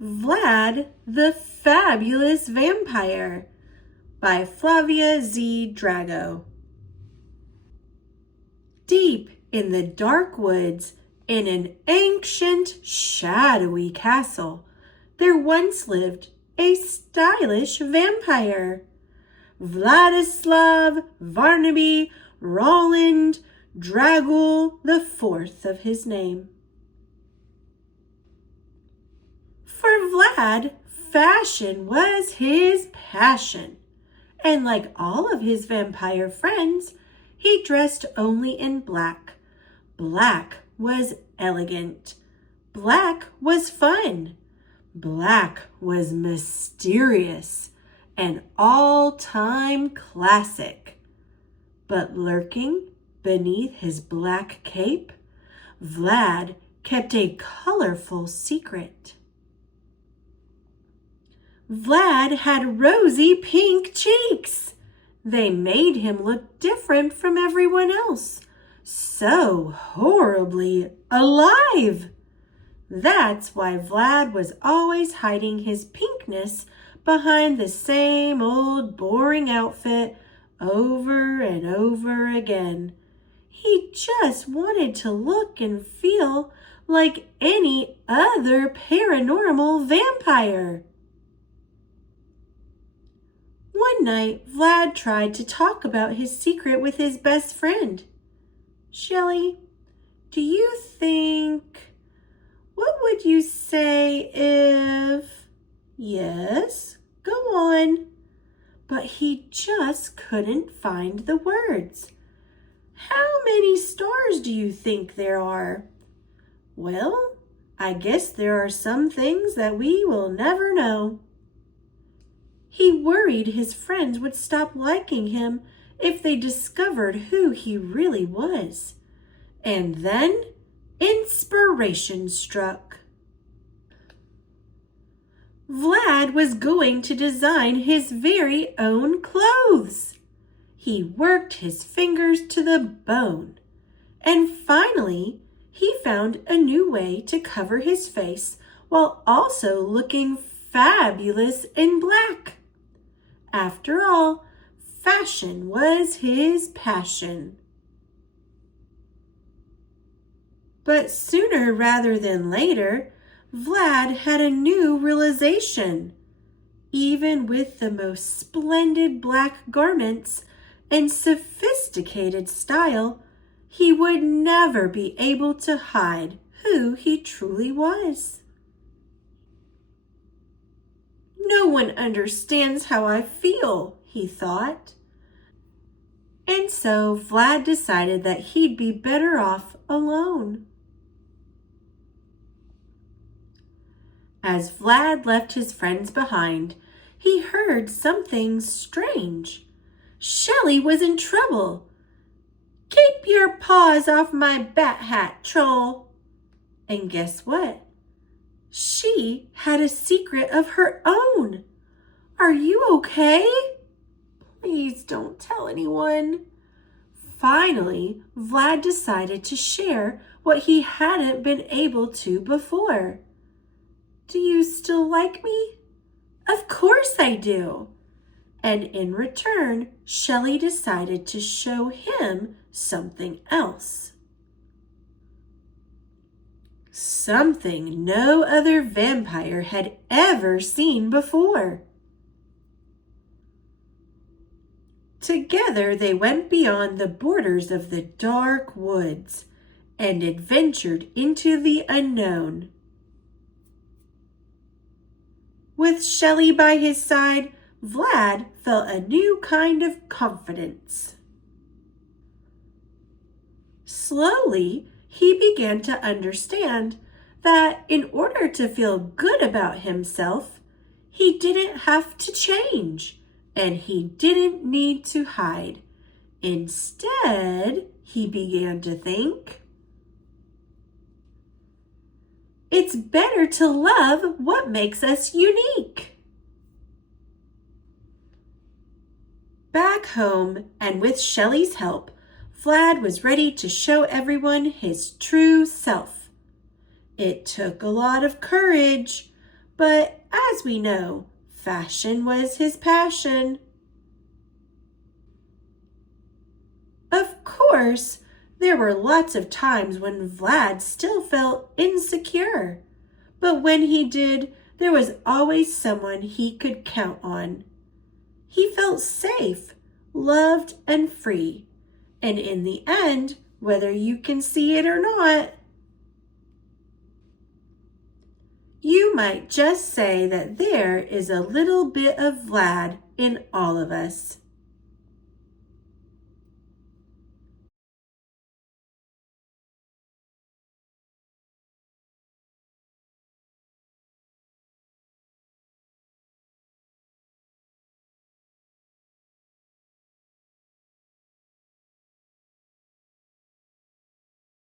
Vlad the Fabulous Vampire by Flavia Z. Drago. Deep in the dark woods, in an ancient, shadowy castle, there once lived a stylish vampire. Vladislav Varnaby Roland Drago the fourth of his name. For Vlad, fashion was his passion, and like all of his vampire friends, he dressed only in black. Black was elegant. Black was fun. Black was mysterious, an all-time classic. But lurking beneath his black cape, Vlad kept a colorful secret. Vlad had rosy pink cheeks. They made him look different from everyone else, so horribly alive. That's why Vlad was always hiding his pinkness behind the same old boring outfit over and over again. He just wanted to look and feel like any other paranormal vampire. One night, Vlad tried to talk about his secret with his best friend. Shelly, do you think... What would you say if... Yes, go on. But he just couldn't find the words. How many stars do you think there are? Well, I guess there are some things that we will never know. He worried his friends would stop liking him if they discovered who he really was. And then inspiration struck. Vlad was going to design his very own clothes. He worked his fingers to the bone, and finally he found a new way to cover his face while also looking fabulous in black. After all, fashion was his passion. But sooner rather than later, Vlad had a new realization. Even with the most splendid black garments and sophisticated style, he would never be able to hide who he truly was. No one understands how I feel, he thought. And so Vlad decided that he'd be better off alone. As Vlad left his friends behind, he heard something strange. Shelly was in trouble. "Keep your paws off my bat hat, troll." And guess what? She had a secret of her own. "Are you okay? Please don't tell anyone." Finally, Vlad decided to share what he hadn't been able to before. "Do you still like me?" "Of course I do." And in return, Shelly decided to show him something else. Something no other vampire had ever seen before. Together they went beyond the borders of the dark woods and adventured into the unknown. With Shelly by his side, Vlad felt a new kind of confidence. Slowly, he began to understand that in order to feel good about himself, he didn't have to change and he didn't need to hide. Instead, he began to think, it's better to love what makes us unique. Back home, and with Shelly's help, Vlad was ready to show everyone his true self. It took a lot of courage, but as we know, fashion was his passion. Of course, there were lots of times when Vlad still felt insecure, but when he did, there was always someone he could count on. He felt safe, loved, and free. And in the end, whether you can see it or not, you might just say that there is a little bit of Vlad in all of us.